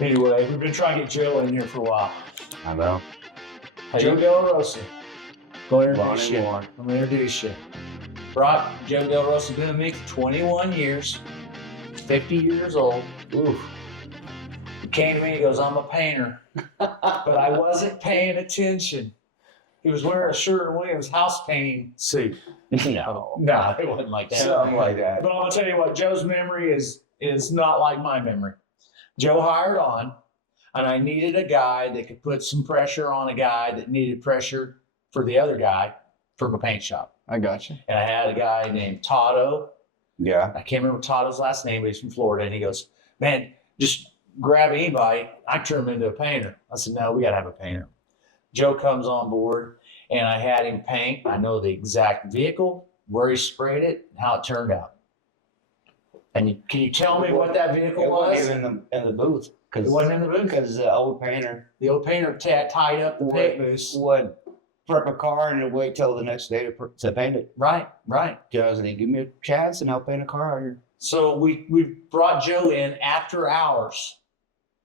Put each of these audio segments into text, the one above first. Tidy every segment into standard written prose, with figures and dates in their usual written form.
Anyway, we've been trying to get Joe in here for a while. I know. Joe Dellarosa. Go introduce Lonny you. Moore. Let me introduce you. Brock, Joe Dellarosa been with me for 21 years. 50 years old. Oof. He came to me, he goes, I'm a painter. But I wasn't paying attention. He was wearing a Sherwin-Williams house painting suit. No. No, it wasn't like that. Something like that. But I'm gonna tell you what, Joe's memory is not like my memory. Joe hired on, and I needed a guy that could put some pressure on a guy that needed pressure for the other guy for my paint shop. I got you. And I had a guy named Totto. Yeah. I can't remember Totto's last name, but he's from Florida. And he goes, man, just grab anybody. I turn him into a painter. I said, no, we got to have a painter. Joe comes on board, and I had him paint. I know the exact vehicle, where he sprayed it, and how it turned out. And can you tell me what that vehicle was? It wasn't even in the booth. It wasn't in the booth? Because the old painter The old painter tied up the paint booth. would prep a car and then wait till the next day to paint it. Right. Doesn't he give me a chance and I'll paint a car out here? So we brought Joe in after hours,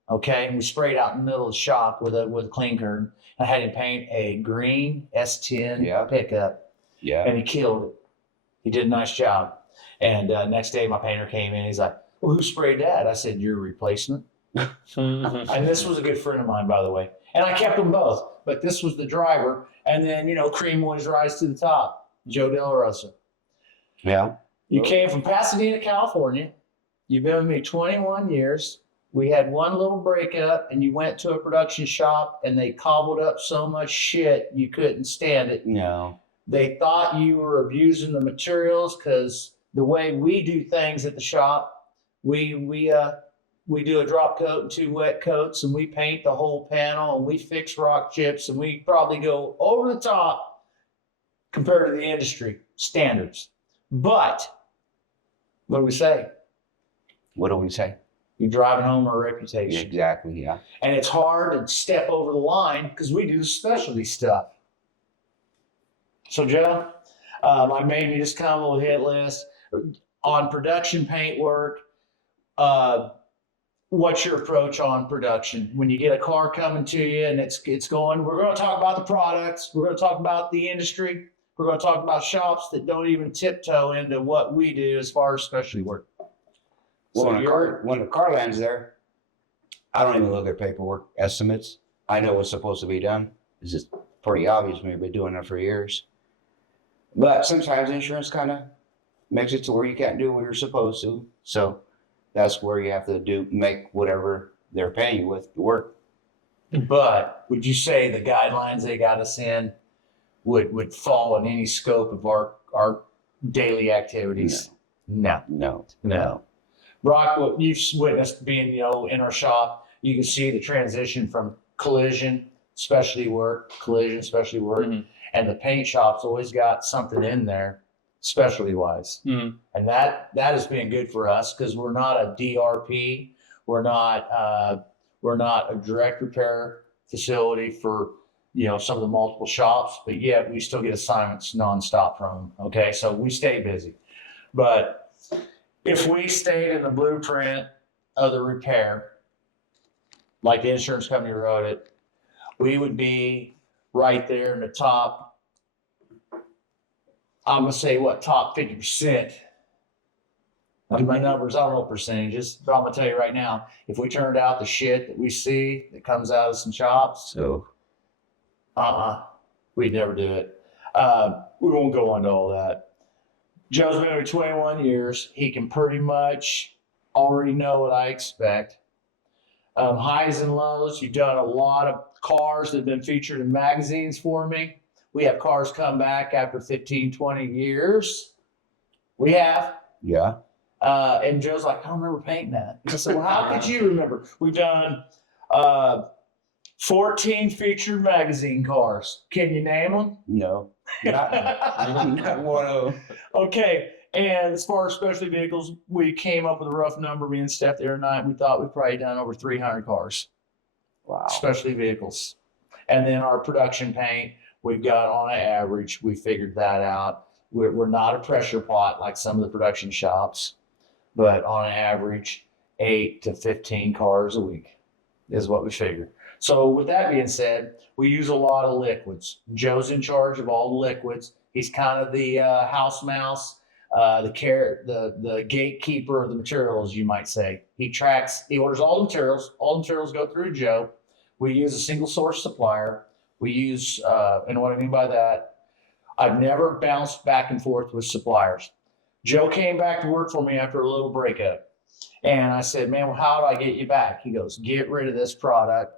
okay, and we sprayed out in the middle of the shop with a clean curtain. I had him paint a green S10 pickup, and he killed it. He did a nice job. And next day, my painter came in. He's like, well, who sprayed that? I said, your replacement. And this was a good friend of mine, by the way. And I kept them both. But this was the driver. And then, cream always rise to the top. Joe Dellarosa. Yeah. You came from Pasadena, California. You've been with me 21 years. We had one little breakup, and you went to a production shop, and they cobbled up so much shit you couldn't stand it. No. They thought you were abusing the materials because the way we do things at the shop, we do a drop coat and 2 wet coats, and we paint the whole panel, and we fix rock chips, and we probably go over the top compared to the industry standards. But what do we say? What do we say? You're driving home our reputation. Exactly, yeah. And it's hard to step over the line because we do the specialty stuff. So, Joe, I made you just kind of a little hit list on production paint work. What's your approach on production? When you get a car coming to you and it's going, we're going to talk about the products. We're going to talk about the industry. We're going to talk about shops that don't even tiptoe into what we do as far as specialty work. Well, So when the car lands there, I don't even look at paperwork estimates. I know what's supposed to be done. It's just pretty obvious. We've been doing it for years. But sometimes insurance kind of makes it to where you can't do what you're supposed to. So that's where you have to make whatever they're paying you with to work. But would you say the guidelines they got us in would fall in any scope of our daily activities? No. Brock, what you've witnessed being, in our shop, you can see the transition from collision, specialty work, and the paint shop's always got something in there, specialty-wise. Mm-hmm. And that has been good for us because we're not a DRP, we're not a direct repair facility for some of the multiple shops, but yet we still get assignments nonstop from them. Okay, so we stay busy, but if we stayed in the blueprint of the repair, like the insurance company wrote it, we would be right there in the top, I'm going to say top 50%. I'll do my numbers, I don't know percentages, but I'm going to tell you right now, if we turned out the shit that we see that comes out of some shops, we'd never do it. We won't go into all that. Joe's been with 21 years. He can pretty much already know what I expect. Highs and lows. You've done a lot of cars that have been featured in magazines for me. We have cars come back after 15, 20 years. We have. Yeah. And Joe's like, I don't remember painting that. I said, well, how could you remember? We've done 14 featured magazine cars. Can you name them? No. Not one of them. Okay. And as far as specialty vehicles, we came up with a rough number. Me and Steph the other night, we thought we'd probably done over 300 cars. Wow. Specialty vehicles. And then our production paint, we've got on an average, we figured that out. We're not a pressure pot like some of the production shops, but on average, 8 to 15 cars a week is what we figure. So with that being said, we use a lot of liquids. Joe's in charge of all the liquids. He's kind of the house mouse, the gatekeeper of the materials, you might say. He orders all the materials. All the materials go through Joe. We use a single source supplier. We use, and what I mean by that, I've never bounced back and forth with suppliers. Joe came back to work for me after a little breakup. And I said, man, well, how do I get you back? He goes, get rid of this product.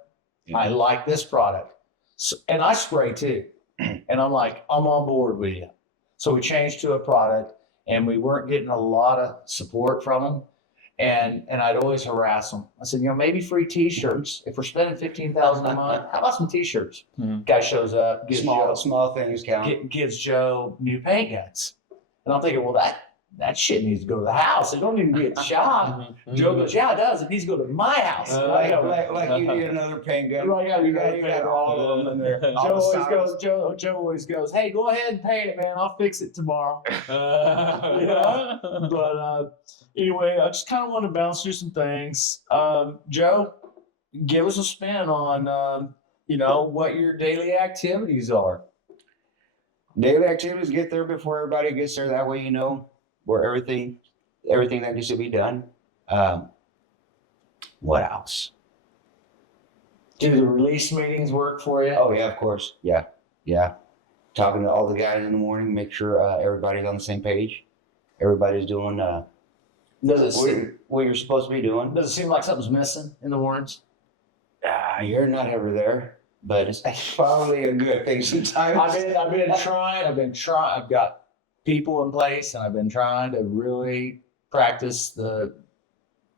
I like this product. So, and I spray too. And I'm like, I'm on board with you. So we changed to a product, and we weren't getting a lot of support from them. And I'd always harass them. I said, maybe free T-shirts. If we're spending $15,000 a month, how about some T-shirts? Guy shows up, gives small things count. Gives Joe new paint guns. And I'm thinking, well, that shit needs to go to the house. It don't even be at the shop. Joe goes, yeah, it does. It needs to go to my house. Like you need another paint gun. You got all of them in there. Joe always goes, hey, go ahead and paint it, man. I'll fix it tomorrow. But anyway, I just kind of want to bounce through some things. Joe, give us a spin on, what your daily activities are. Daily activities, get there before everybody gets there. That way, where everything that needs to be done. What else? Do the release meetings work for you? Oh, yeah, of course. Yeah. Talking to all the guys in the morning, make sure everybody's on the same page. Everybody's doing what you're supposed to be doing. Does it seem like something's missing in the mornings? You're not ever there, but it's probably a good thing sometimes. I've been trying. I've got people in place, and I've been trying to really practice the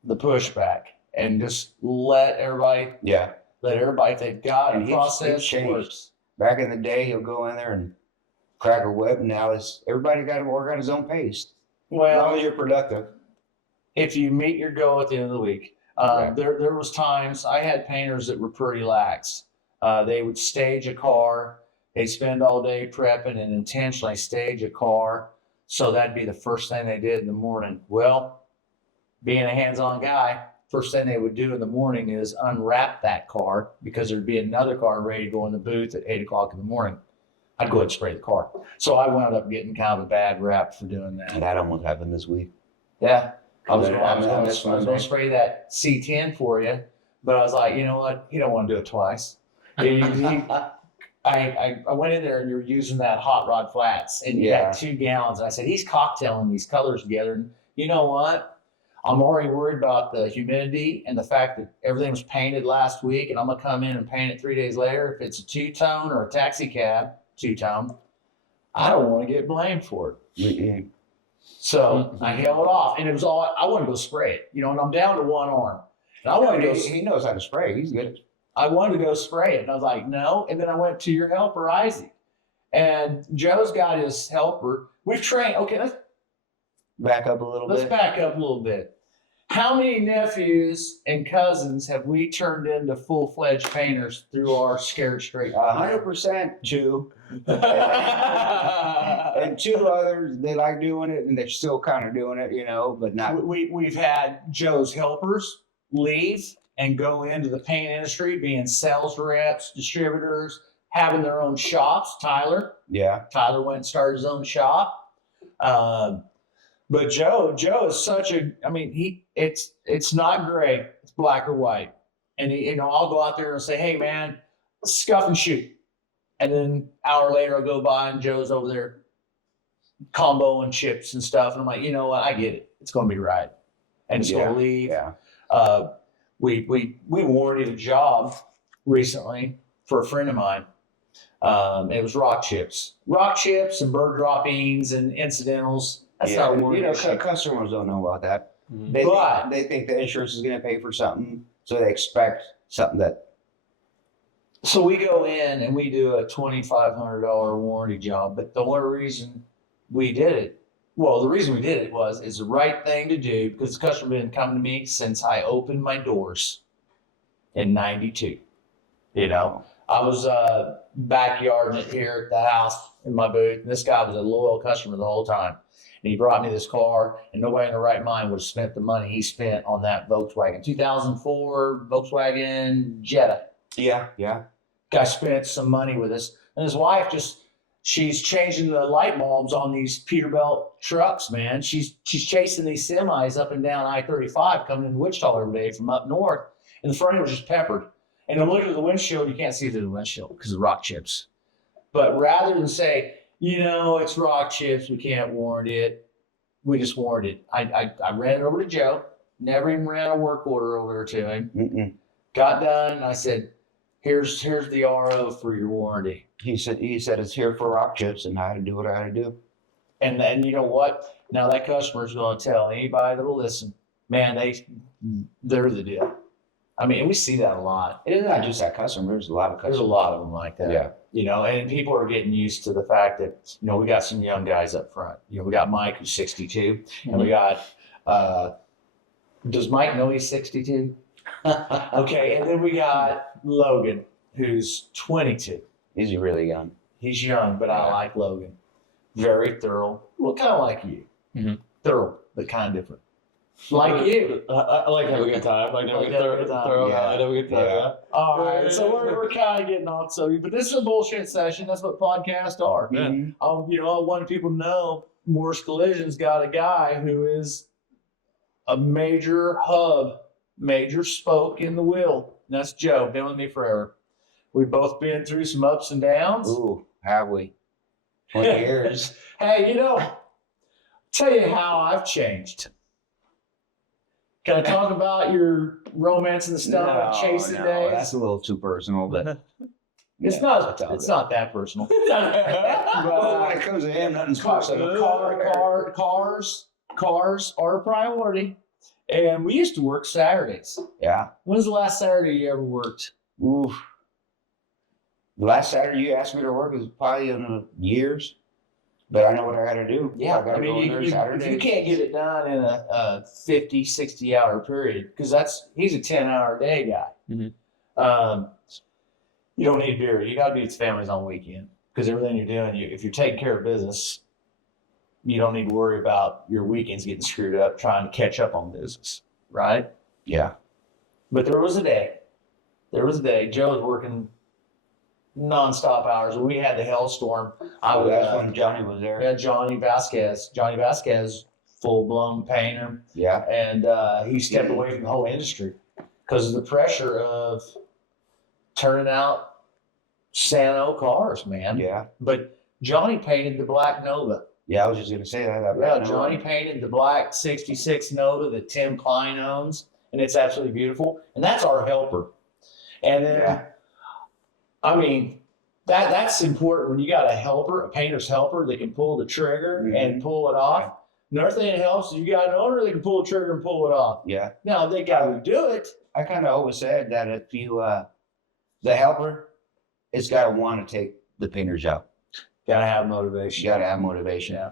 pushback and just let everybody if they've got a process works. Back in the day, he'll go in there and crack a whip, and now everybody got to work on his own pace. Well, as long as you're productive. If you meet your goal at the end of the week, there was times I had painters that were pretty lax. They would stage a car. They'd spend all day prepping and intentionally stage a car. So that'd be the first thing they did in the morning. Well, being a hands-on guy, first thing they would do in the morning is unwrap that car, because there'd be another car ready to go in the booth at 8 o'clock in the morning. I'd go ahead and spray the car. So I wound up getting kind of a bad rap for doing that. And that almost happened this week. Yeah. I was going to spray that C10 for you, but I was like, you know what? You don't want to do it twice. I went in there, and you're using that hot rod flats, and you had 2 gallons. And I said, he's cocktailing these colors together. And you know what? I'm already worried about the humidity and the fact that everything was painted last week, and I'm going to come in and paint it 3 days later. If it's a 2-tone or a taxi cab 2-tone, I don't want to get blamed for it. So I held off, and it was all, I wanted to go spray it, and I'm down to one arm. And I wanted to go, he knows how to spray. He's good. I wanted to go spray it. And I was like, no. And then I went to your helper, Isaac. And Joe's got his helper. We've trained. Okay, let's back up a little bit. Let's back up a little bit. How many nephews and cousins have we turned into full-fledged painters through our Scared Straight? 100%, 2. And 2 others, they like doing it, and they're still kind of doing it, but not. We've had Joe's helpers leave and go into the paint industry, being sales reps, distributors, having their own shops. Tyler went and started his own shop. But Joe is such it's not gray, it's black or white. And I'll go out there and say, hey man, scuff and shoot. And then an hour later I'll go by and Joe's over there comboing chips and stuff. And I'm like, you know what? I get it. It's going to be right. And it's going to leave. Yeah. We awarded a job recently for a friend of mine. It was rock chips and bird droppings and incidentals. That's not awarded. Customers don't know about that. Mm-hmm. They think the insurance is going to pay for something, so they expect something that. So we go in and we do a $2,500 warranty job, but the only reason we did it, the reason we did it is the right thing to do, because the customer had been coming to me since I opened my doors in '92. I was backyarding it here at the house in my booth, and this guy was a loyal customer the whole time. And he brought me this car, and nobody in their right mind would have spent the money he spent on that Volkswagen. 2004 Volkswagen Jetta. Yeah, yeah. Guy spent some money with us. And his wife she's changing the light bulbs on these Peterbilt trucks, man. She's chasing these semis up and down I-35 coming into Wichita every day from up north. And the front end was just peppered. And I'm looking at the windshield, you can't see through the windshield because of rock chips. But rather than say, it's rock chips, we can't warrant it, we just warrant it. I ran it over to Joe, never even ran a work order over there to him. Mm-mm. Got done, and I said, here's the RO for your warranty. He said it's here for rock chips, and I had to do what I had to do. And you know what? Now that customer's going to tell anybody that will listen, man, they're the deal. I mean, we see that a lot. It is not just that customer. There's a lot of customers. There's a lot of them like that. Yeah. And people are getting used to the fact that, we got some young guys up front. We got Mike, who's 62, and we got, does Mike know he's 62? Okay, and then we got Logan, who's 22. He's really young. He's young, but I like Logan. Very thorough. Well, kind of like you. Mm-hmm. Thorough, but kind of different. Like you. I like having a good time. Like having a thorough Yeah. night. Having a good time. Yeah. All right, so we're kind of getting off. But this is a bullshit session. That's what podcasts are. Mhm. I want people to know Moore's Collision's got a guy who is a major spoke in the wheel. And that's Joe. Been with me forever. We've both been through some ups and downs. Ooh, have we? 20 years. Hey, tell you how I've changed. Can I talk about your romance and stuff and chasing days? That's a little too personal, but It's not that personal. well, when it comes to him, nothing's personal. Cars are a priority. And we used to work Saturdays. Yeah. When's the last Saturday you ever worked? Ooh. The last Saturday you asked me to work was probably in years, but I know what I got to do. Yeah, I got to go in there Saturdays. If you can't get it done in a 50, 60-hour period, because he's a 10-hour day guy. Mm-hmm. You don't need beer. You got to be with families on the weekend, because everything you're doing, if you're taking care of business, you don't need to worry about your weekends getting screwed up trying to catch up on business, right? Yeah. But there was a day, Joe was working nonstop hours. When we had the hailstorm, That's when Johnny was there. Yeah, Johnny Vasquez, full-blown painter. Yeah. And he stepped away from the whole industry because of the pressure of turning out Sano cars, man. Yeah. But Johnny painted the black Nova. Yeah, I was just going to say that. Yeah, Johnny painted the black 66 Nova that Tim Klein owns, and it's absolutely beautiful. And that's our helper. And then, I mean, that's important when you got a helper, a painter's helper that can pull the trigger and pull it off. Another thing that helps is you got an owner that can pull the trigger and pull it off. Yeah. Now, they got to do it. I kind of always said that if you, the helper, it's got to want to take the painter's job. Got to have motivation. You got to have motivation. Yeah.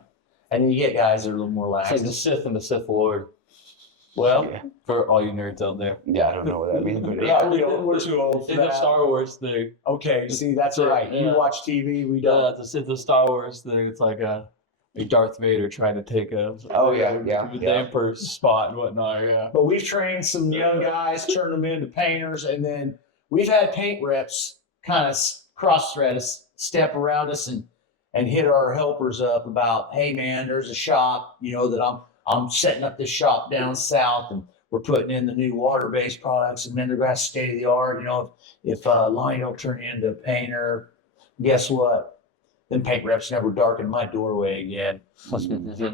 And then you get guys that are a little more It's lax. like the Sith and the Sith Lord. Well, For all you nerds out there. Yeah, I don't know what that means. But yeah, we're too old for It's a that. Star Wars thing. Okay, see, that's Yeah, right. You yeah. watch TV, we Yeah, don't. it's a Star Wars thing. It's like a Darth Vader trying to take the Emperor's spot and whatnot. Yeah. But we've trained some young guys, turned them into painters, and then we've had paint reps kind of cross-thread us, step around us, and hit our helpers up about, hey man, there's a shop, that I'm setting up this shop down south, and we're putting in the new water-based products, and then they're going to state of the art. If Lonnie don't turn into a painter, guess what? Then paint reps never darkened my doorway again.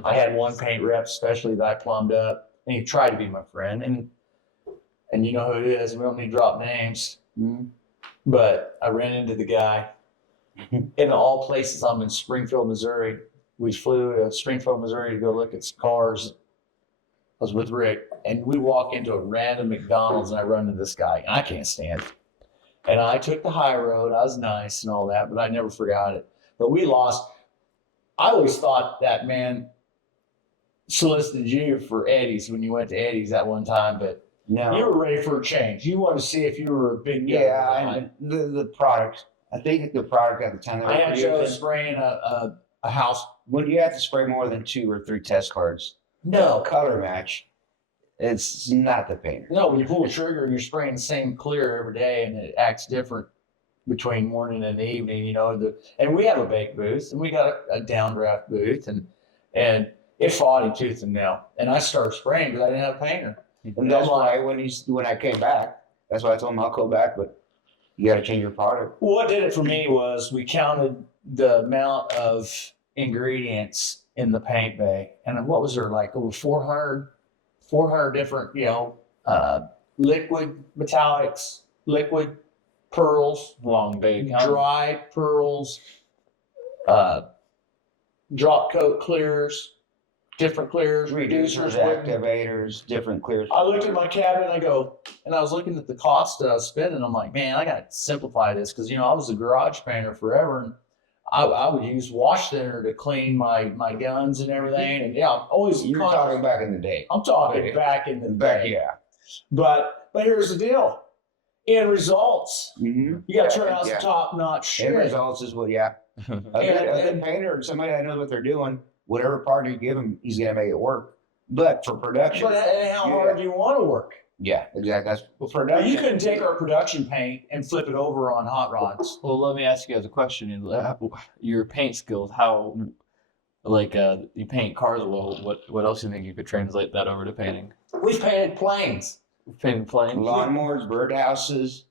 I had one paint rep, especially that I plumbed up, and he tried to be my friend, and you know who it is. We don't need to drop names, but I ran into the guy. In all places, I'm in Springfield, Missouri. We flew to Springfield, Missouri to go look at some cars. I was with Rick, and we walk into a random McDonald's, and I run into this guy, and I can't stand it. And I took the high road. I was nice and all that, but I never forgot it. But we lost. I always thought that man solicited you for Eddie's when you went to Eddie's that one time, but no. you were ready for a change. You wanted to see if you were a big guy. Yeah, and the product. I think the product at the time. I had Joe spraying a house when you have to spray more than 2 or 3 test cards, No. color match, it's not the painter. No, when you pull the trigger and you're spraying the same clear every day and it acts different between morning and evening, and we have a bake booth and we got a downdraft booth and it fought him tooth and nail. And I started spraying because I didn't have a painter. And that's why when I came back, that's why I told him I'll go back, but you got to change your product. What did it for me was we counted the amount of ingredients in the paint bay. And what was there, like over 400 different, liquid metallics, liquid pearls, long bake, dry pearls, drop coat clears, different clears, reducers, activators, different clears. I looked at my cabinet and I was looking at the cost that I was spending. I'm like, man, I got to simplify this because, I was a garage painter forever. And I would use wash thinner to clean my guns and everything. And yeah, I'm always. You're talking back in the day. I'm talking back in the day. Yeah. But here's the deal. End results. Mm-hmm. You got to turn out some top-notch shit. End results is what, a good painter, somebody that knows what they're doing, whatever part you give him, he's going to make it work. But for production. But how hard do you want to work? Yeah, exactly. That's for production. You couldn't take our production paint and flip it over on hot rods. Well, let me ask you guys a question. Your paint skills, how, you paint cars well, what else do you think you could translate that over to painting? We've painted planes. Painted planes? Lawnmowers, birdhouses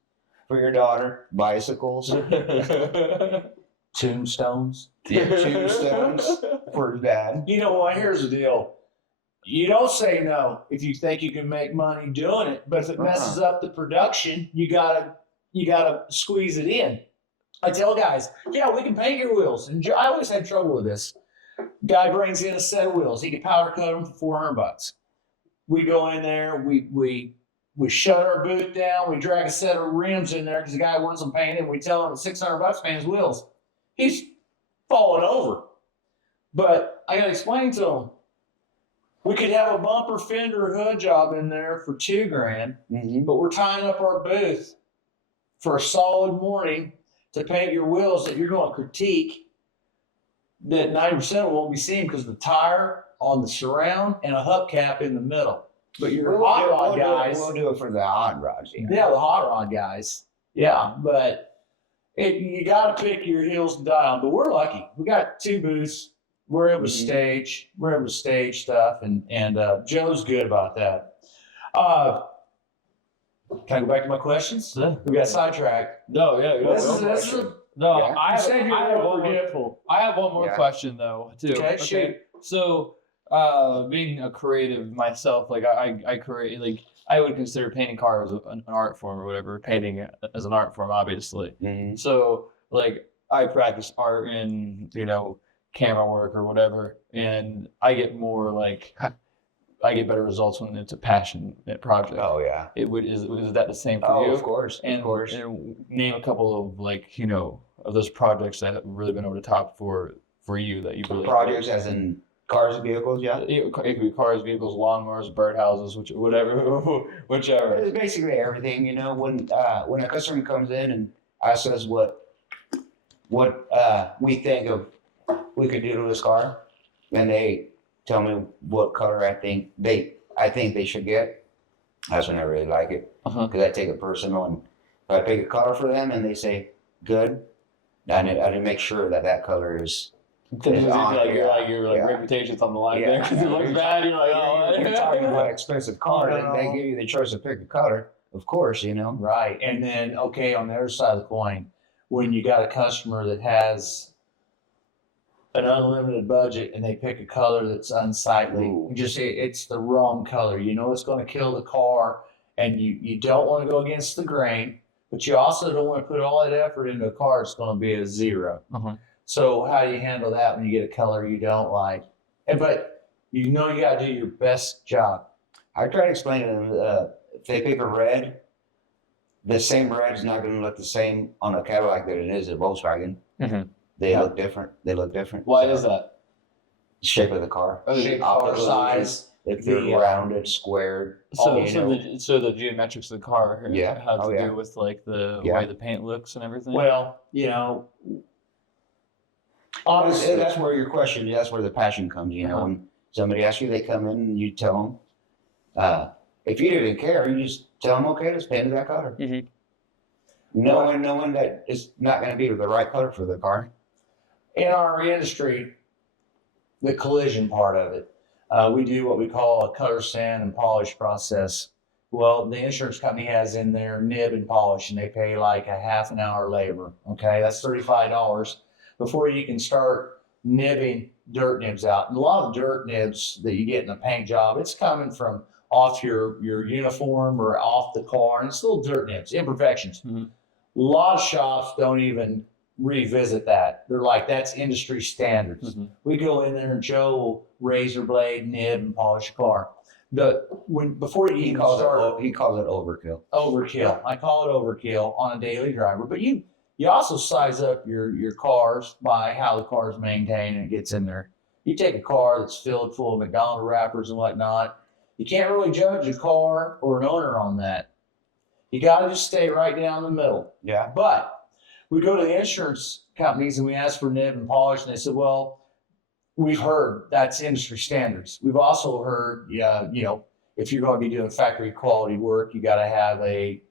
for your daughter, bicycles. Tombstones. Yeah, tombstones for his dad. You know what? Here's the deal. You don't say no if you think you can make money doing it, but if it messes up the production, you gotta squeeze it in. I tell guys, yeah, we can paint your wheels, and I always had trouble with this. Guy brings in a set of wheels. He can powder coat them for $400. We go in there, we shut our booth down, we drag a set of rims in there because the guy wants them painted. We tell him it's $600 to paint his wheels. He's falling over. But I gotta explain to him. We could have a bumper, fender, hood job in there for $2,000, but we're tying up our booth for a solid morning to paint your wheels that you're going to critique that 90% won't be seen because of the tire on the surround and a hubcap in the middle. But your hot rod guys... We'll do it for the hot rods. Yeah, the hot rod guys. Yeah, but you got to pick your heels and die on. But we're lucky. We got 2 booths. We're able to stage. We're able to stage stuff, and Joe's good about that. Can I go back to my questions? Yeah. We got sidetracked. No, yeah. I have one more question though too. Okay, shoot. So, being a creative myself, I create, I would consider painting cars an art form or whatever. Painting as an art form, obviously. Mm-hmm. So, I practice art in camera work or whatever, and I get more I get better results when it's a passionate project. Oh yeah. Is that the same for you? Of course. And name a couple of of those projects that have really been over the top for you that you really projects as in cars, vehicles, yeah. It could be cars, vehicles, lawnmowers, birdhouses, whichever. It's basically everything. When a customer comes in and asks us what we think of we could do to this car, and they tell me what color I think they should get. That's when I really like it, because I take it personal, and if I pick a color for them and they say good, I need to make sure that color is. Your reputation's on the line there because it looks bad. You're like, oh, you're talking about an expensive car, and they give you the choice to pick a color. Of course, Right, and then on the other side of the coin, when you got a customer that has an unlimited budget and they pick a color that's unsightly, it's the wrong color. It's going to kill the car, and you don't want to go against the grain, but you also don't want to put all that effort into a car that's going to be a 0. So how do you handle that when you get a color you don't like? But you got to do your best job. I try to explain to them, if they pick a red, the same red is not going to look the same on a Cadillac that it is a Volkswagen. They look different. Why is that? Shape of the car. Shape, color, size. If they're rounded, squared. So the geometrics of the car have to do with the way the paint looks and everything? Well, Honestly, that's where your question, that's where the passion comes. When somebody asks you, they come in and you tell them. If you didn't care, you just tell them, okay, let's paint that color. Mm-hmm. Knowing that it's not going to be the right color for the car. in our industry, the collision part of it, we do what we call a color sand and polish process. Well, the insurance company has in there nib and polish, and they pay like a half an hour labor. Okay, that's $35 before you can start nibbing dirt nibs out. And a lot of dirt nibs that you get in a paint job, it's coming from off your uniform or off the car, and it's little dirt nibs, imperfections. Mm-hmm. A lot of shops don't even revisit that. They're like, that's industry standards. Mm-hmm. We go in there and Joe will razor blade, nib, and polish a car. Before you even start, he calls it overkill. Overkill. I call it overkill on a daily driver. But you also size up your cars by how the car is maintained and it gets in there. You take a car that's filled full of McDonald's wrappers and whatnot, you can't really judge a car or an owner on that. You got to just stay right down the middle. Yeah. But we go to the insurance companies and we ask for nib and polish, and they said, well, we've heard that's industry standards. We've also heard, if you're going to be doing factory quality work, you got to have a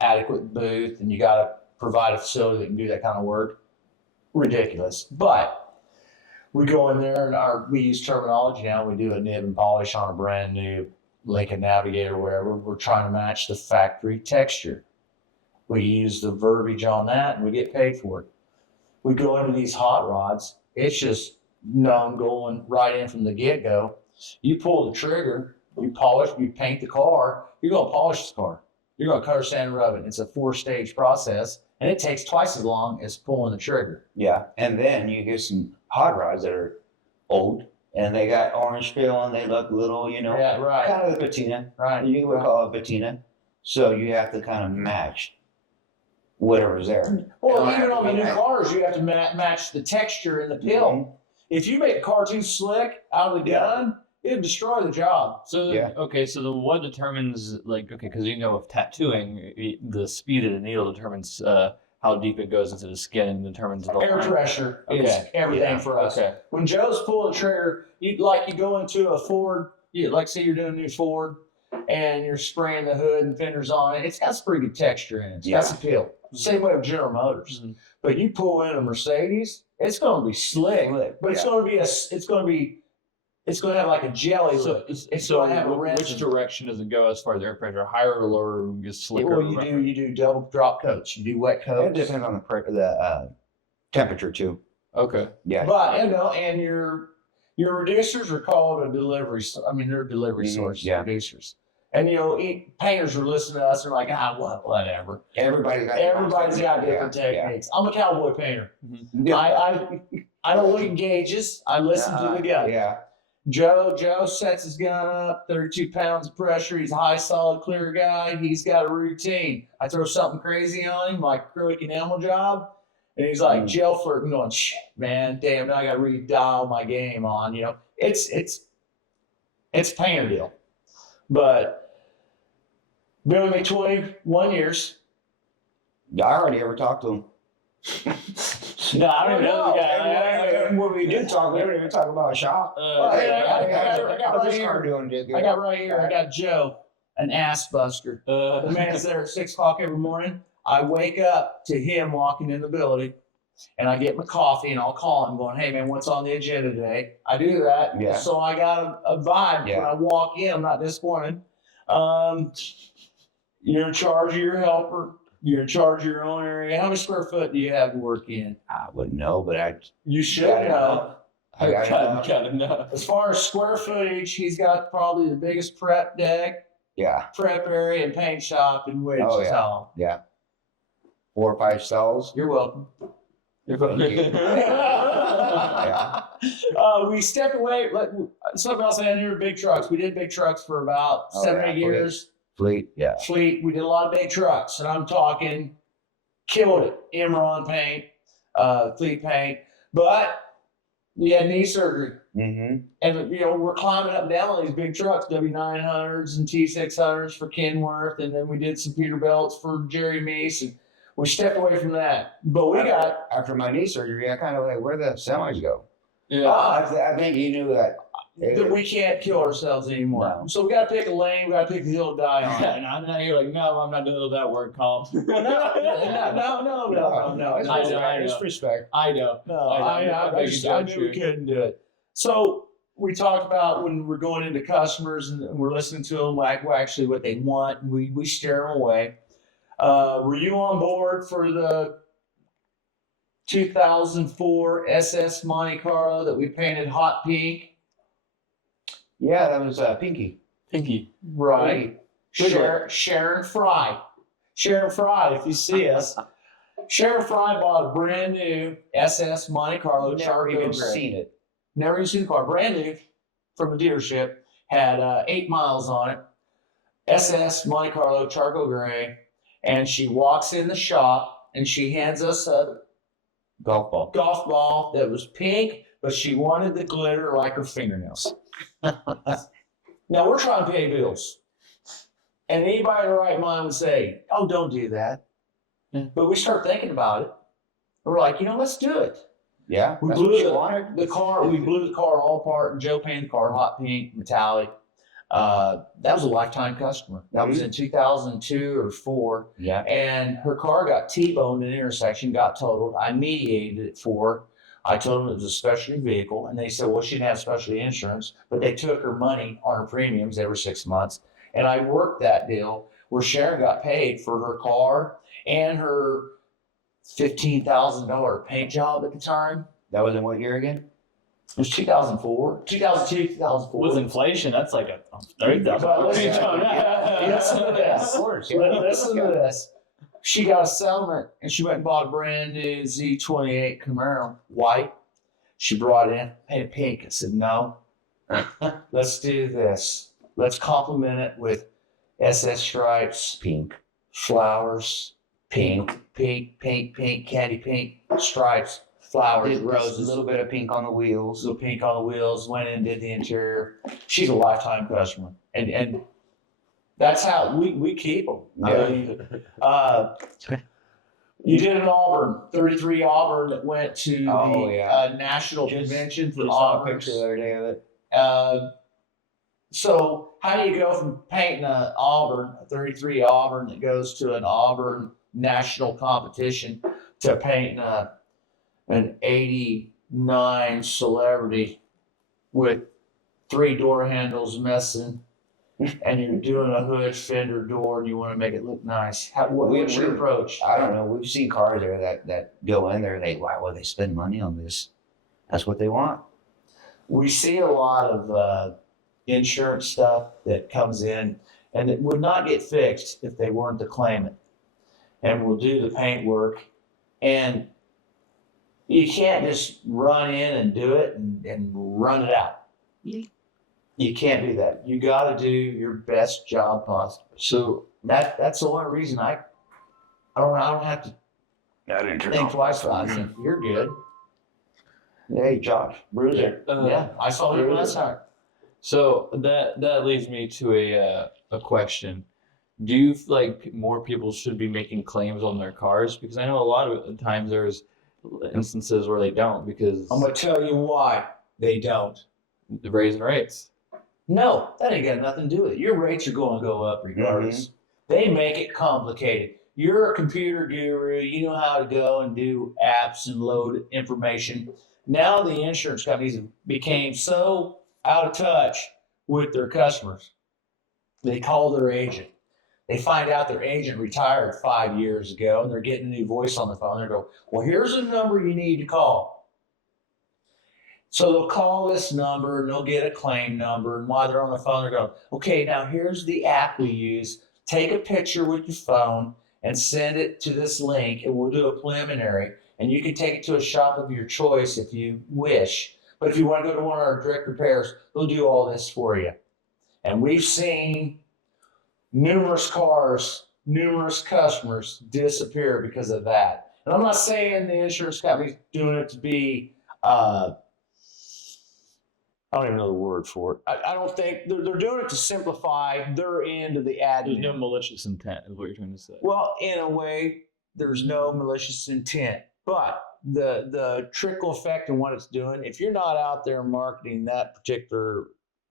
adequate booth, and you got to provide a facility that can do that kind of work. Ridiculous. But we go in there and we use terminology now. We do a nib and polish on a brand new Lincoln Navigator or wherever. We're trying to match the factory texture. We use the verbiage on that and we get paid for it. We go into these hot rods. It's just known going right in from the get-go. You pull the trigger, you polish, you paint the car, you're going to polish the car. You're going to color sand and rub it. It's a 4-stage process, and it takes twice as long as pulling the trigger. Yeah, and then you get some hot rods that are old, and they got orange peel, and they look little, Yeah, right. kind of the patina. Right. You would call it patina. So you have to kind of match whatever's there. Well, even on the new cars, you have to match the texture and the peel. Mm-hmm. If you make the car too slick out of the gun, it'd destroy the job. So what determines because with tattooing, the speed of the needle determines how deep it goes into the skin and determines the air pressure is everything for us. Okay. When Joe's pulling the trigger, you go into a Ford, say you're doing a new Ford, and you're spraying the hood and fenders on it. It's got some pretty good texture in it. It's got some peel. Same way with General Motors. Mm-hmm. But you pull in a Mercedes, it's going to be slick, but it's going to have like a jelly look. It's going to have a resin. Which direction does it go as far as air pressure? Higher or lower? Gets slicker. Well, you do double drop coats. You do wet coats. It depends on the temperature too. Okay. Yeah. But and your reducers are called a delivery. They're delivery source reducers. And painters are listening to us. They're like, whatever. Everybody's got different techniques. Yeah. I'm a cowboy painter. Mm-hmm. I don't look at gauges. I listen to the gun. Yeah. Joe sets his gun up, 32 pounds of pressure. He's a high, solid, clear guy. He's got a routine. I throw something crazy on him, like acrylic enamel job, and he's like gel flirting, going, shit, man, damn, now I got to redial my game on. It's a painter deal. But been with me 21 years. I hardly ever talked to him. No, I don't know the guy. When we do talk, we don't even talk about a shop. I got right here. I got Joe, an ass buster. The man's there at 6 o'clock every morning. I wake up to him walking in the building, and I get my coffee, and I'll call him going, hey, man, what's on the agenda today? I do that. Yeah. So I got a vibe when I walk in. I'm not disappointed. You're in charge of your helper. You're in charge of your own area. How many square foot do you have to work in? I wouldn't know, but you should know. I gotta know. As far as square footage, he's got probably the biggest prep deck, prep area, and paint shop in Wichita. Yeah. 4 or 5 cells. You're welcome. We stepped away. Something else I had here, big trucks. We did big trucks for about 7 years. Fleet. We did a lot of big trucks, and I'm talking killed it. Imron paint, fleet paint, but we had knee surgery. Mm-hmm. And we're climbing up and down on these big trucks, W900s and T600s for Kenworth, and then we did some Peterbilts for Jerry Meese, and we stepped away from that. But we got after my knee surgery, I kind of like, where the semis go? Yeah. I think you knew that. that we can't kill ourselves anymore. No. So we got to pick a lane. We got to pick a hill to die on. And I'm not here like, no, I'm not doing that word comp. no. It's respect. I know. I knew we couldn't do it. So we talked about when we're going into customers and we're listening to them, like actually what they want. We steer them away. Were you on board for the 2004 SS Monte Carlo that we painted hot pink? Yeah, that was Pinky. Right. Good Sharon Fry. Sharon Fry, if you see us. Sharon Fry bought a brand new SS Monte Carlo. Never even gray. seen it. Never even seen the car. Brand new from a dealership. Had 8 miles on it. SS Monte Carlo charcoal gray. And she walks in the shop and she hands us a Golf ball that was pink, but she wanted the glitter like her fingernails. Now we're trying to pay bills. And anybody in the right mind would say, oh, don't do that. But we start thinking about it. We're like, let's do it. Yeah, We that's blew what you wanted. the car. We blew the car all apart. And Joe painted the car hot pink, metallic. That was a lifetime customer. That was in 2002 or 4. Yeah. And her car got T-boned in an intersection, got totaled. I mediated it for her. I told them it was a specialty vehicle, and they said, well, she didn't have specialty insurance, but they took her money on her premiums every 6 months. And I worked that deal where Sharon got paid for her car and her $15,000 paint job at the time. That was in what year again? It was 2004, 2002, 2004. With inflation, that's like a $30,000 But listen, change on that. listen to this. Of course. Listen to this. She got a settlement and she went and bought a brand new Z28 Camaro, white. She brought it in, painted pink. I said, no, let's do this. Let's complement it with SS stripes, Pink. flowers, pink, candy pink, stripes, flowers, roses. A little bit of pink on the wheels. So pink on the wheels, went in, did the interior. She's a lifetime customer. And that's how we keep them. I mean, you did an Auburn, 33 Auburn that went to the national convention for saw a Auburn. picture the other day of it. So how do you go from painting an Auburn, a 33 Auburn that goes to an Auburn national competition to painting an 89 Celebrity with 3 door handles missing, and you're doing a hood fender door and you want to make it look nice? What's your approach? I don't know. We've seen cars there that go in there. Why would they spend money on this? That's what they want. We see a lot of insurance stuff that comes in and it would not get fixed if they weren't to claim it. And we'll do the paint work. And you can't just run in and do it and run it out. You can't do that. You got to do your best job possible. So that's the only reason I don't have to think twice about it. You're good. Hey, Josh, Bruiser. Yeah, I saw you last time. So that leads me to a question. Do you feel like more people should be making claims on their cars? Because I know a lot of times there's instances where they don't because I'm going to tell you why they don't. the raising rates. No, that ain't got nothing to do with it. Your rates are going to go up regardless. They make it complicated. You're a computer guru. You know how to go and do apps and load information. Now the insurance companies became so out of touch with their customers. They call their agent. They find out their agent retired 5 years ago and they're getting a new voice on the phone. They go, well, here's a number you need to call. So they'll call this number and they'll get a claim number. And while they're on the phone, they're going, okay, now here's the app we use. Take a picture with your phone and send it to this link and we'll do a preliminary. And you can take it to a shop of your choice if you wish. But if you want to go to one of our direct repairs, they'll do all this for you. And we've seen numerous cars, numerous customers disappear because of that. And I'm not saying the insurance company's doing it to be, I don't even know the word for it. I don't think they're doing it to simplify their end of the admin. There's no malicious intent, is what you're trying to say. Well, in a way, there's no malicious intent. But the trickle effect and what it's doing, if you're not out there marketing that particular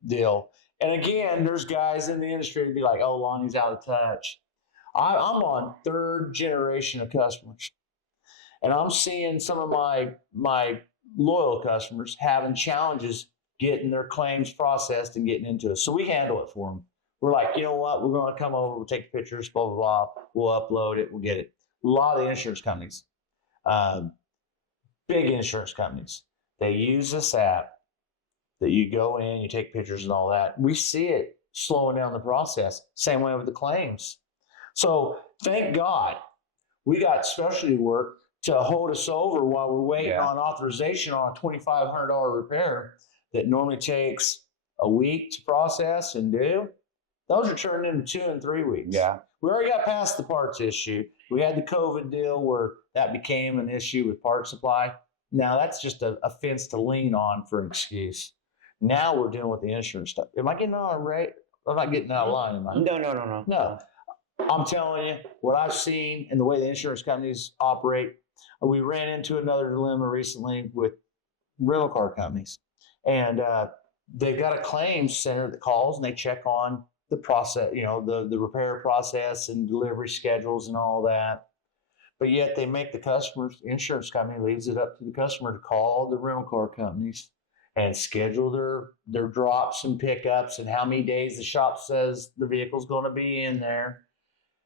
deal, and again, there's guys in the industry to be like, oh, Lonnie's out of touch. I'm on 3rd generation of customers, and I'm seeing some of my loyal customers having challenges getting their claims processed and getting into it. So we handle it for them. We're like, you know what? We're going to come over, we'll take pictures, blah, blah, blah. We'll upload it, we'll get it. A lot of the insurance companies, big insurance companies, they use this app that you go in, you take pictures and all that. We see it slowing down the process. Same way with the claims. So thank God we got specialty work to hold us over while we're waiting on authorization on a $2,500 repair that normally takes a week to process and do. Those are turned into 2 and 3 weeks. Yeah. We already got past the parts issue. We had the COVID deal where that became an issue with part supply. Now that's just a fence to lean on for an excuse. Now we're dealing with the insurance stuff. Am I getting on right? I'm not getting out of line, am I? No. I'm telling you, what I've seen and the way the insurance companies operate, we ran into another dilemma recently with rental car companies. And they've got a claims center that calls and they check on the process, the repair process and delivery schedules and all that. But yet they make the insurance company leaves it up to the customer to call the rental car companies and schedule their drops and pickups and how many days the shop says the vehicle's going to be in there.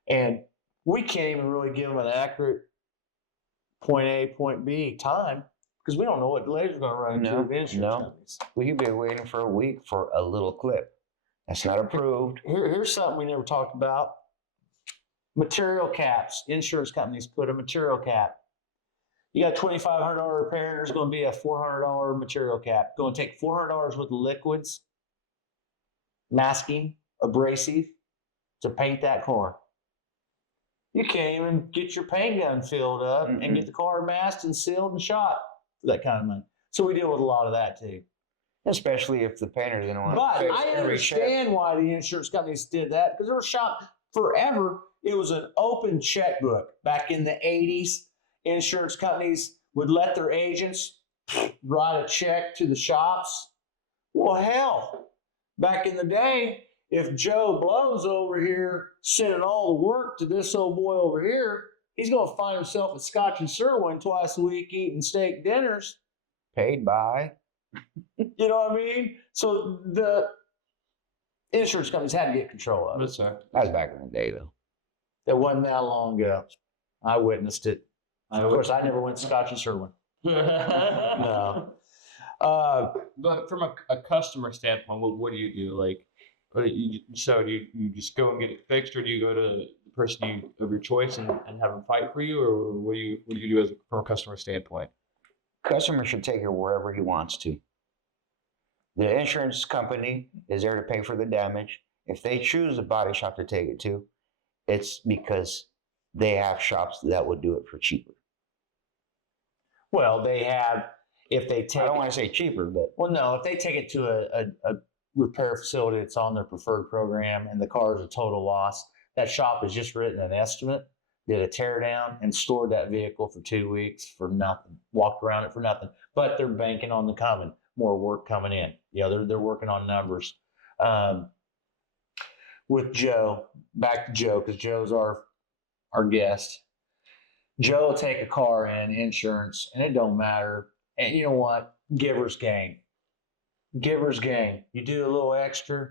And we can't even really give them an accurate point A, point B time because we don't know what delays are going to run into the insurance companies. Well, you've been waiting for a week for a little clip. That's not approved. Here's something we never talked about. Material caps. Insurance companies put a material cap. You got a $2,500 repair, there's going to be a $400 material cap. Going to take $400 worth of liquids, masking, abrasive, to paint that car. You can't even get your paint gun filled up and get the car masked and sealed and shot for that kind of money. So we deal with a lot of that too. Especially if the painter's going to want to But fix I every understand why the insurance companies did that because they were shot forever. It was an open checkbook. Back in the 80s, insurance companies would let their agents write a check to the shops. Well, hell, back in the day, if Joe Blow's over here sending all the work to this old boy over here, he's going to find himself at Scotch and Sirloin twice a week eating steak dinners. paid by. You know what I mean? So the insurance companies had to get control of it. That was back in the day, though. It wasn't that long ago. I witnessed it. Of course, I never went to Scotch and Sirloin. No. But from a customer standpoint, what do you do? Like, do you just go and get it fixed, or do you go to the person of your choice and have them fight for you, or what do you do from a customer standpoint? Customer should take it wherever he wants to. The insurance company is there to pay for the damage. If they choose a body shop to take it to, it's because they have shops that would do it for cheaper. Well, they have, if they take I don't want to say cheaper, but well, no, if they take it to a repair facility that's on their preferred program and the car is a total loss, that shop has just written an estimate, did a tear down, and stored that vehicle for 2 weeks for nothing, walked around it for nothing. But they're banking on the coming, more work coming in. They're working on numbers. With Joe, back to Joe, because Joe's our guest. Joe will take a car in, insurance, and it don't matter. And you know what? Giver's gain. Giver's gain. You do a little extra.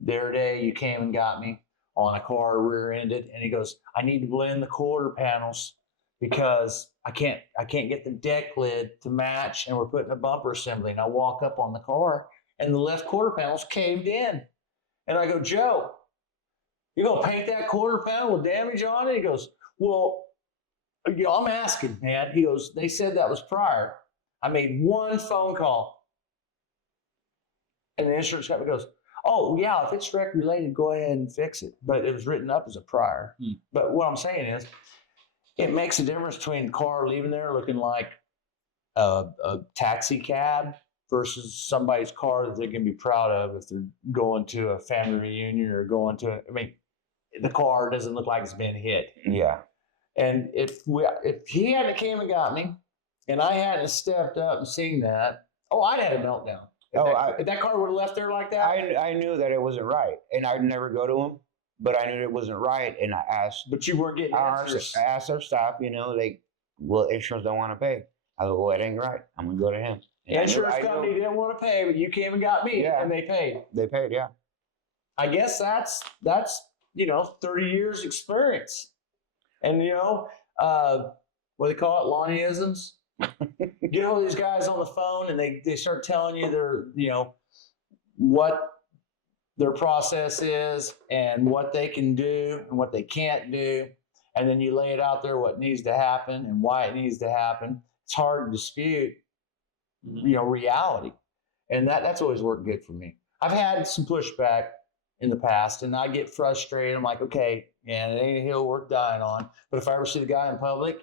The other day, you came and got me on a car rear-ended, and he goes, I need to blend the quarter panels because I can't get the deck lid to match, and we're putting a bumper assembly. And I walk up on the car, and the left quarter panel's caved in. And I go, Joe, you're going to paint that quarter panel with damage on it? He goes, well, I'm asking, man. He goes, they said that was prior. I made one phone call. And the insurance company goes, oh, yeah, if it's wreck related, go ahead and fix it. But it was written up as a prior. But what I'm saying is, it makes a difference between the car leaving there looking like a taxi cab versus somebody's car that they can be proud of if they're going to a family reunion or going to, the car doesn't look like it's been hit. yeah. And if he hadn't came and got me, and I hadn't stepped up and seen that, I'd had a meltdown. If that car would have left there like that, I knew that it wasn't right, and I'd never go to him, but I knew it wasn't right, and I asked. But you weren't getting answers. I asked our staff, well, insurance don't want to pay. I go, well, it ain't right. I'm gonna go to him. And insurance company didn't want to pay, but you came and got me, and they paid. They paid, yeah. I guess that's 30 years experience, and what do they call it, Lonnyisms. You get all these guys on the phone, and they start telling you what their process is and what they can do and what they can't do, and then you lay it out there what needs to happen and why it needs to happen. It's hard to dispute, reality, and that's always worked good for me. I've had some pushback in the past, and I get frustrated. I'm like, okay, yeah, it ain't a hill worth dying on. But if I ever see the guy in public,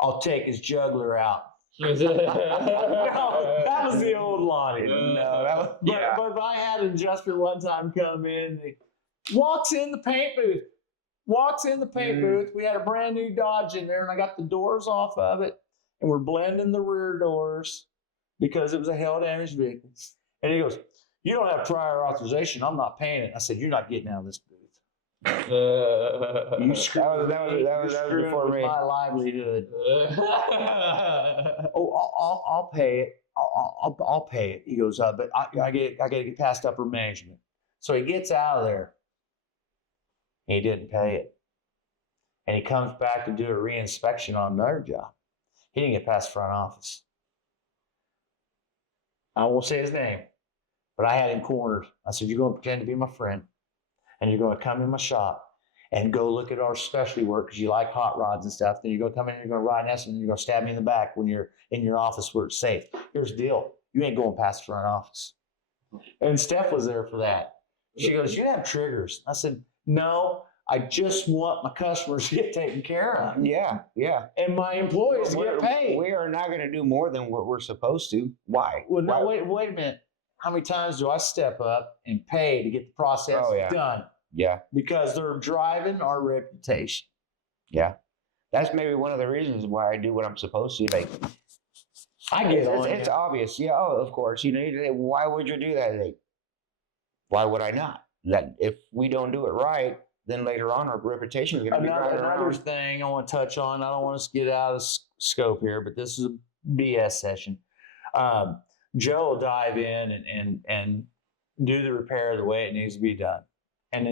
I'll take his jugular out. No, that was the old Lonnie. But I had an adjuster one time come in. He walks in the paint booth. We had a brand new Dodge in there, and I got the doors off of it, and we're blending the rear doors because it was a hail damaged vehicle. And he goes, "You don't have prior authorization. I'm not paying it." I said, "You're not getting out of this booth." You screwed that was before me. My livelihood. I'll pay it. I'll pay it. He goes, but I gotta get past upper management. So he gets out of there. He didn't pay it, and he comes back to do a reinspection on another job. He didn't get past front office. I won't say his name, but I had him cornered. I said, "You're going to pretend to be my friend, and you're going to come in my shop and go look at our specialty work because you like hot rods and stuff. Then you're going to come in and you're going to ride an S and you're going to stab me in the back when you're in your office where it's safe. Here's the deal. You ain't going past the front office." And Steph was there for that. She goes, "You have triggers." I said, "No, I just want my customers to get taken care of." Yeah. And my employees to get paid. We are not going to do more than what we're supposed to. Why? Well, no, wait a minute. How many times do I step up and pay to get the process done? Yeah. Because they're driving our reputation. Yeah. That's maybe one of the reasons why I do what I'm supposed to. Like, it's obvious. Yeah. Oh, of course. Why would you do that? Like, why would I not? That if we don't do it right, then later on our reputation is going to be another thing I want to touch on. I don't want us to get out of scope here, but this is a BS session. Joe will dive in and do the repair the way it needs to be done. And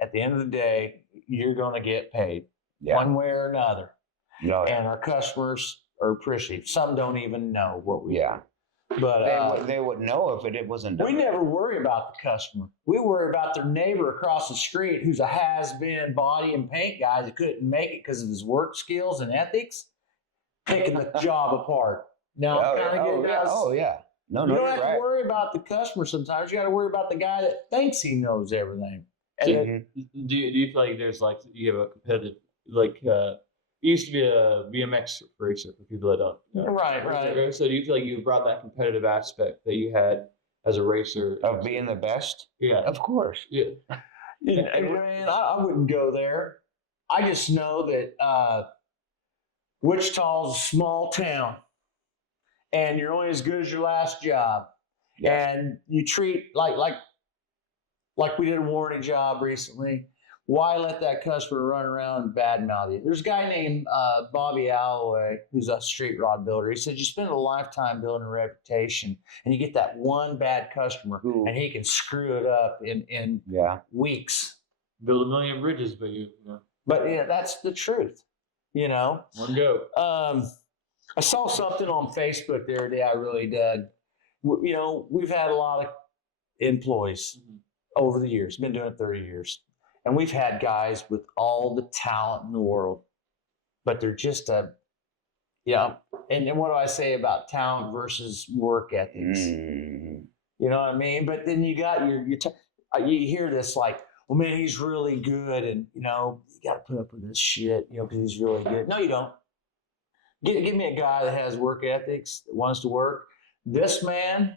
at the end of the day, you're going to get paid one way or another. No, and our customers are appreciative. Some don't even know what we do. But they would know if it wasn't done. We never worry about the customer. We worry about their neighbor across the street who's a has-been body and paint guy that couldn't make it because of his work skills and ethics, picking the job apart. Now, No, you don't have to right. worry about the customer sometimes. You got to worry about the guy that thinks he knows everything. Do you feel like there's you have a competitive you used to be a BMX racer for people that don't know. Right. So do you feel like you brought that competitive aspect that you had as a racer of being the best? Yeah, of course. Yeah. Man, I wouldn't go there. I just know that Wichita's a small town, and you're only as good as your last job. Yeah. And you treat like we did a warranty job recently. Why let that customer run around and badmouth you? There's a guy named Bobby Alloway who's a street rod builder. He said you spend a lifetime building a reputation, and you get that one bad customer, and he can screw it up in weeks. Build a million bridges, but But that's the truth. One go. I saw something on Facebook the other day I really dug. We've had a lot of employees over the years. Been doing it 30 years. And we've had guys with all the talent in the world, but they're just And what do I say about talent versus work ethics? You know what I mean? But then you got you hear this like, well, man, he's really good, and you got to put up with this shit, because he's really good. No, you don't. Give me a guy that has work ethics, that wants to work. This man,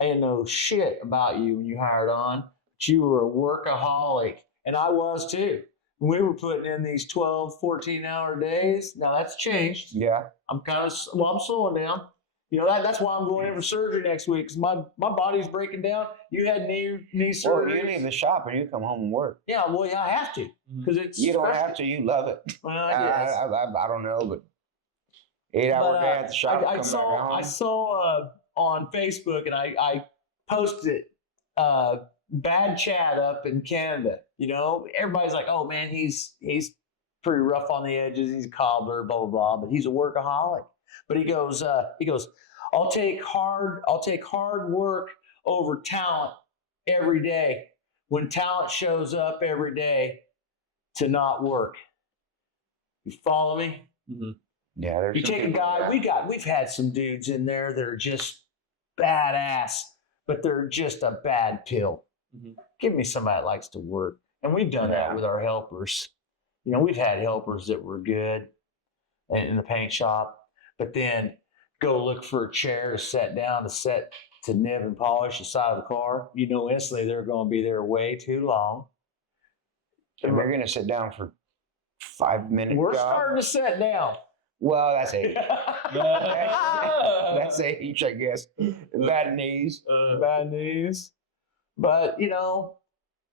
I didn't know shit about you when you hired on, but you were a workaholic. And I was too. we were putting in these 12, 14-hour days. Now that's changed. Yeah. I'm I'm slowing down. You know, that's why I'm going in for surgery next week, because my body's breaking down. You had knee surgery. Well, you leave the shop and you come home and work. Yeah, well, yeah, I have to, because it's. You don't have to. You love it. Well, I guess. I don't know, but 8-hour day at the shop. I saw on Facebook, and I posted bad chat up in Canada. You know, everybody's like, "Oh man, he's pretty rough on the edges. He's a cobbler, blah blah blah, but he's a workaholic." But he goes, I'll take hard work over talent every day. When talent shows up every day to not work. You follow me? Mm-hmm. Yeah. You take a guy, we've had some dudes in there that are just badass, but they're just a bad pill. Mm-hmm. Give me somebody that likes to work. And we've done that with our helpers. You know, we've had helpers that were good in the paint shop, but then go look for a chair to sit down to nib and polish the side of the car. You know, instantly they're going to be there way too long. And they're going to sit down for 5 minutes. We're starting to sit down. Well, that's age. That's age, I guess. Bad knees. Bad knees. But, you know,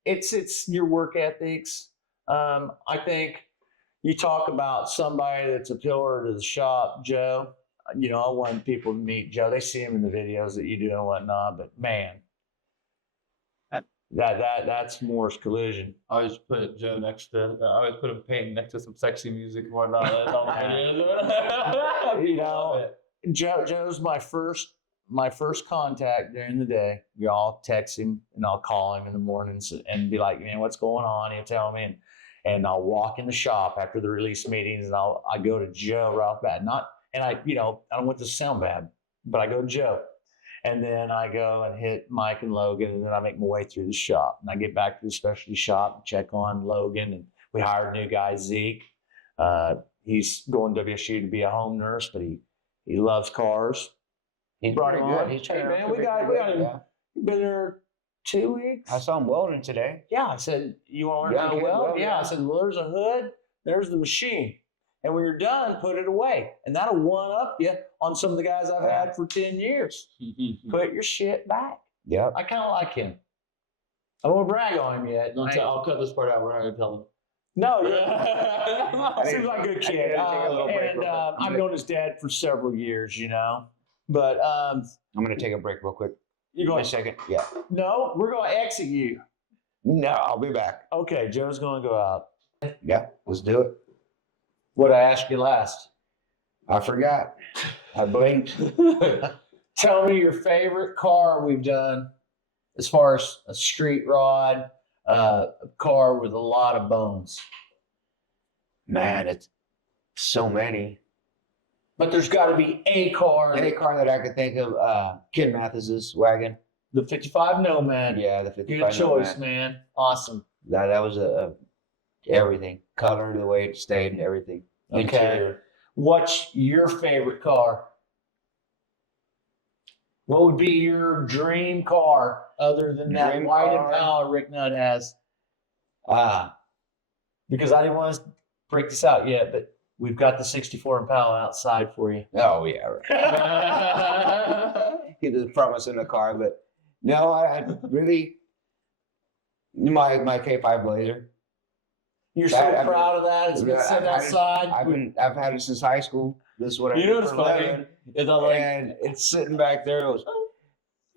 it's your work ethics. I think you talk about somebody that's a pillar to the shop, Joe. You know, I want people to meet Joe. They see him in the videos that you do and whatnot, but man, that's Morse collision. I always put Joe next to. I always put him painting next to some sexy music and whatnot. That's all the videos. You know, Joe's my first contact during the day. Y'all text him and I'll call him in the mornings and be like, man, what's going on? He'll tell me, and I'll walk in the shop after the release meetings, and I go to Joe right off the bat. I don't want this to sound bad, but I go to Joe. And then I go and hit Mike and Logan, and then I make my way through the shop. And I get back to the specialty shop and check on Logan. And we hired a new guy, Zeke. He's going to WSU to be a home nurse, but he loves cars. He's brought pretty him good. on. He's Hey, man, we got him. Yeah. Been there 2 weeks. I saw him welding today. Yeah, I said, you want to learn how to weld? Yeah, I said, well, there's a hood, there's the machine. And when you're done, put it away. And that'll one-up you on some of the guys I've had for 10 years. Put your shit back. Yep. I kind of like him. I won't brag on him yet. I'll cut this part out. We're not going to tell him. No, seems like a good kid. I've known his dad for several years, you know. But I'm going to take a break real quick. You going a second? Yeah. No, we're going to exit you. No, I'll be back. Okay, Joe's going to go out. Yeah, let's do it. What I asked you last? I forgot. I blinked. Tell me your favorite car we've done as far as a street rod, a car with a lot of bones. Man, it's so many. But there's got to be a car. Any car that I could think of, Ken Mathis's wagon. The 55 Nomad. Yeah, the 55 Good choice, Nomad. man. Awesome. That was everything. Color, the way it stayed and everything. Okay. Interior. What's your favorite car? What would be your dream car other than that Dream white car? Impala Rick Nutt has? Because I didn't want to break this out yet, but we've got the 64 Impala outside for you. Oh, yeah. Right. He was promising a car, but no, I really, my K5 Blazer. You're so proud of that. It's been sitting outside. I've had it since high school. This is what I You do know what's for a funny? living. It's all like, And it's sitting back there. It was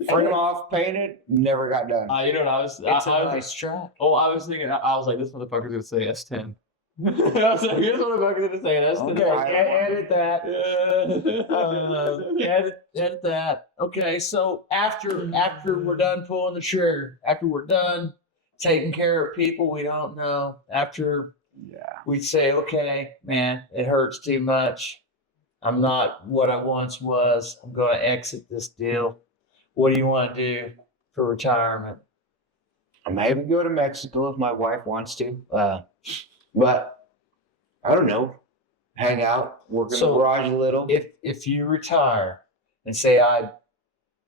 frame off, painted, never got done. you know what I was? It's a I was nice track. Oh, I was thinking. I was like, this motherfucker's gonna say S10. I was like, this motherfucker's gonna say S10. Okay, edit that. Edit that. Okay, so after we're done pulling the trigger, after we're done taking care of people we don't know, after we say, okay, man, it hurts too much. I'm not what I once was. I'm going to exit this deal. What do you want to do for retirement? I may even go to Mexico if my wife wants to. But I don't know. Hang out, work in the garage a little. If you retire and say I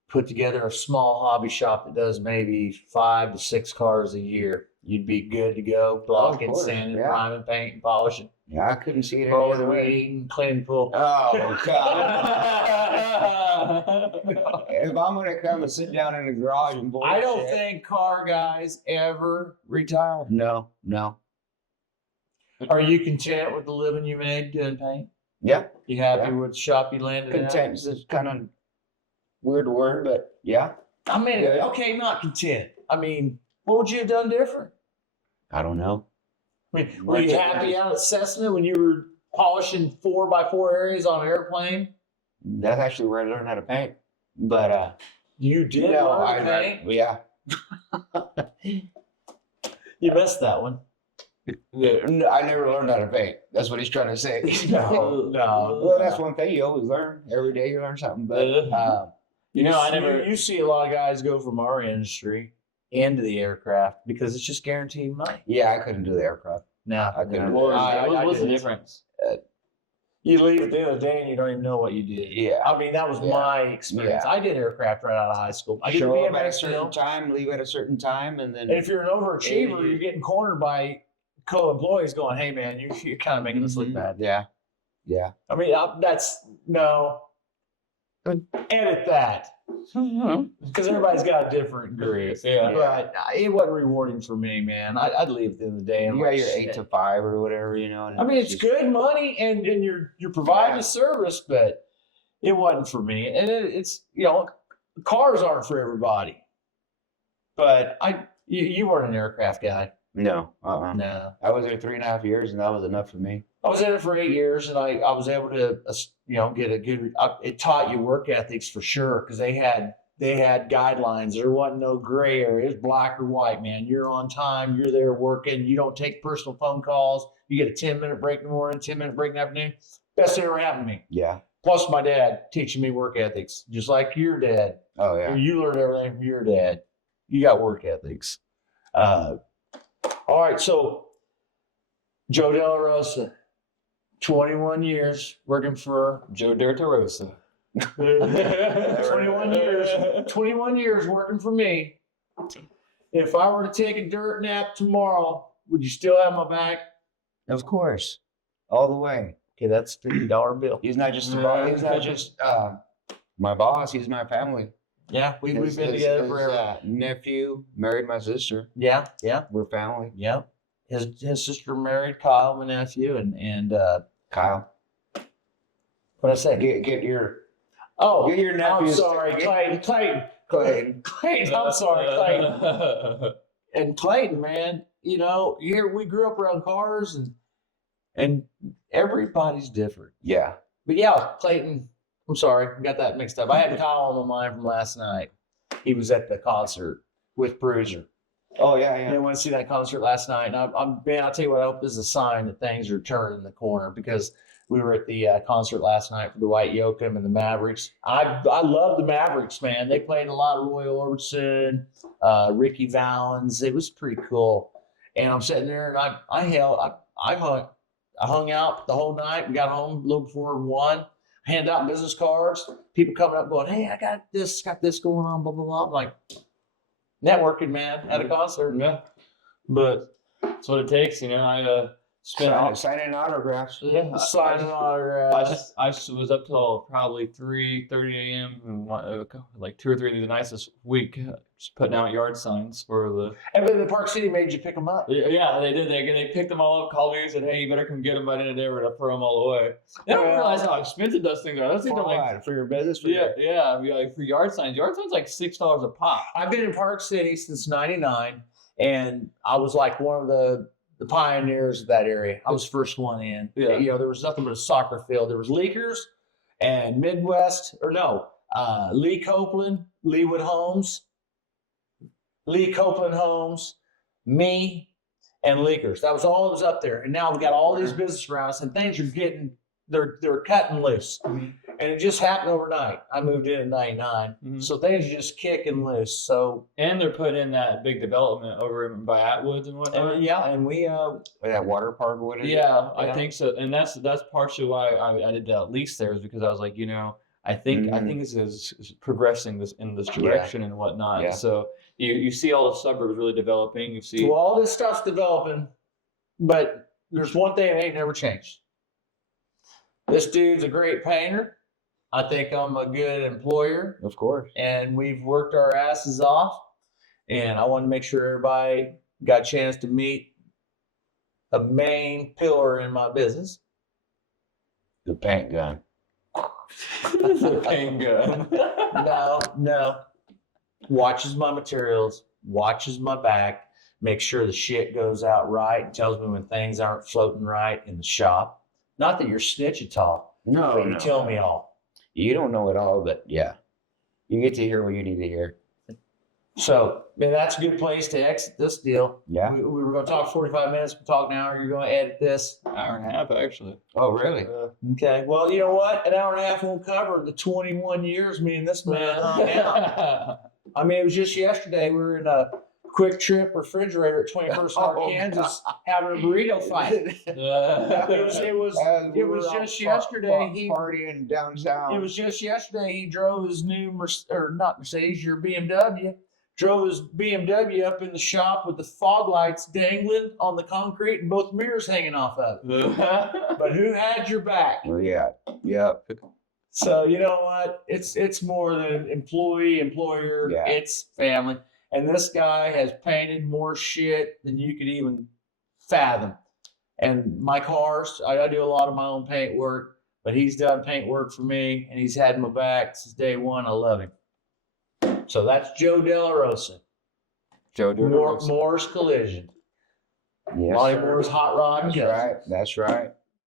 put together a small hobby shop that does maybe 5 to 6 cars a year, you'd be good to go. Blocking, course, sanding, yeah. priming, painting, polishing. Yeah, I couldn't see it any Roll other the way. weed, clean the pool. Oh, God. If I'm going to come and sit down in the garage and bullshit. I don't think car guys ever retire. No. Are you content with the living you made doing paint? Yeah. You happy Yeah. with the shop you landed at? Content is kind of weird word, but yeah. I mean, Yeah. okay, not content. I mean, what would you have done different? I don't know. I mean, were you happy out at Cessna when you were polishing 4x4 areas on an airplane? That's actually where I learned how to paint. But You did no, learn to paint? yeah. You missed that one. I never learned how to paint. That's what he's trying to say. No. Well, that's one thing you always learn. Every day you learn something. But You see a lot of guys go from our industry into the aircraft because it's just guaranteed money. yeah, I couldn't do the aircraft. No, I couldn't. Well, I what's the did. difference? You leave at the end of the day and you don't even know what you did. Yeah. I mean, that was Yeah. my experience. Yeah. I did aircraft right out of high school. I did Show up at a BMX certain deal. time, leave at a certain time, and then And if you're an overachiever, Yeah. you're getting cornered by co-employees going, "Hey, man, you're kind of making us look bad." yeah. I mean, that's no. Edit that because everybody's got a different degree. Yeah. But it wasn't rewarding for me, man. I'd leave at the end of the day. And You got like, your shit. 8 to 5 or whatever, you know. And I mean, it's just- good money and you're providing Yeah. a service, but it wasn't for me. And it's cars aren't for everybody. But you weren't an aircraft guy. No. No. I was there 3.5 years, and that was enough for me. I was in it for 8 years, and I was able to get a good. It taught you work ethics for sure because they had guidelines. There wasn't no gray area. It was black or white, man. You're on time. You're there working. You don't take personal phone calls. You get a 10-minute break in the morning, 10-minute break in the afternoon. Best thing ever happened to me. Yeah. Plus, my dad teaching me work ethics, just like your dad. Oh yeah. You learned everything from your dad. You got work ethics. All right, so Joe Dellarosa, 21 years working for Joe Dellarosa. 21 years working for me. If I were to take a dirt nap tomorrow, would you still have my back? Of course. All the way. Okay, that's $50 bill. He's not just the boss. He's not just my boss. He's my family. Yeah, we've His- been his- together his, forever. Nephew married my sister. Yeah. We're family. His sister married Kyle, my nephew, and Kyle, what I say? get your Oh, get your I'm nephews. sorry, Clayton. I'm sorry, Clayton. And Clayton, man, here we grew up around cars and everybody's different. Yeah. But yeah, Clayton, I'm sorry, got that mixed up. I had Kyle on my mind from last night. He was at the concert with Bruiser. Oh yeah, I went to see that concert last night. And I'll tell you what, I hope this is a sign that things are turning the corner because we were at the concert last night for Dwight Yoakam and the Mavericks. I love the Mavericks, man. They played a lot of Roy Orbison, Ricky Valens. It was pretty cool. And I'm sitting there and I hung out the whole night. We got home a little before 1. Hand out business cards. People coming up going, "Hey, I got this going on, blah, blah, blah." I'm like, networking, man, at a concert. Yeah. But That's what it takes, I spent signing autographs. yeah, signing autographs. I was up till probably 3:30 a.m. and like 2 or 3 of the nights this week, just putting out yard signs for the. And then the Park City made you pick them up. Yeah, they did. They picked them all up, called me, and said, "Hey, you better come get them by the end of the day. We're gonna throw them all away." They don't realize how expensive those things are. Those things are like For your business. for yard signs. Yard signs like $6 a pop. I've been in Park City since '99, and I was like one of the pioneers of that area. I was the first one in. Yeah. There was nothing but a soccer field. There was Leakers and Lee Copeland, Leewood Homes, Lee Copeland Homes, me, and Leakers. That was all that was up there. And now we've got all these business routes, and things are they're cutting loose. Mhm. And it just happened overnight. I moved in '99, Mhm. so things are just kicking loose. So And they're putting in that big development over by Atwoods and whatnot. and we That water park. What is it? Yeah, I Yeah. think so, and that's partially why I did that lease there is because I was like, I I think this is progressing in this direction and whatnot. Yeah. So you see all the suburbs really developing. You see Well, all this stuff's developing, but there's one thing that ain't never changed. This dude's a great painter. I think I'm a good employer. Of course. And we've worked our asses off. And I want to make sure everybody got a chance to meet a main pillar in my business. The paint gun. the paint gun. No. Watches my materials, watches my back, makes sure the shit goes out right, and tells me when things aren't floating right in the shop. Not that you're snitch at all, No, but you tell me all. You don't know it all, but yeah. You get to hear what you need to hear. So, man, that's a good place to exit this deal. Yeah. We were going to talk 45 minutes. We'll talk an hour. You're going to edit this. Hour and a half, actually. Oh, really? Okay. Well, you know what? An hour and a half won't cover the 21 years me and this man hung out. I mean, it was just yesterday. We were in a Quick Trip refrigerator at 21st North Kansas having a burrito fight. It was just yesterday. Partying downtown. It was just yesterday. He drove his new Mercedes, your BMW. Drove his BMW up in the shop with the fog lights dangling on the concrete and both mirrors hanging off of it. But who had your back? Well, yeah. Yep. So you know what? It's more than employee, employer. Yeah. It's family. And this guy has painted more shit than you could even fathom. And my cars, I do a lot of my own paint work, but he's done paint work for me, and he's had my back since day one. I love him. So that's Joe Dellarosa. Joe Dellarosa. Moore's Collision. Yes, Lonny sir. Moore's Hot Rod. That's right. That's right.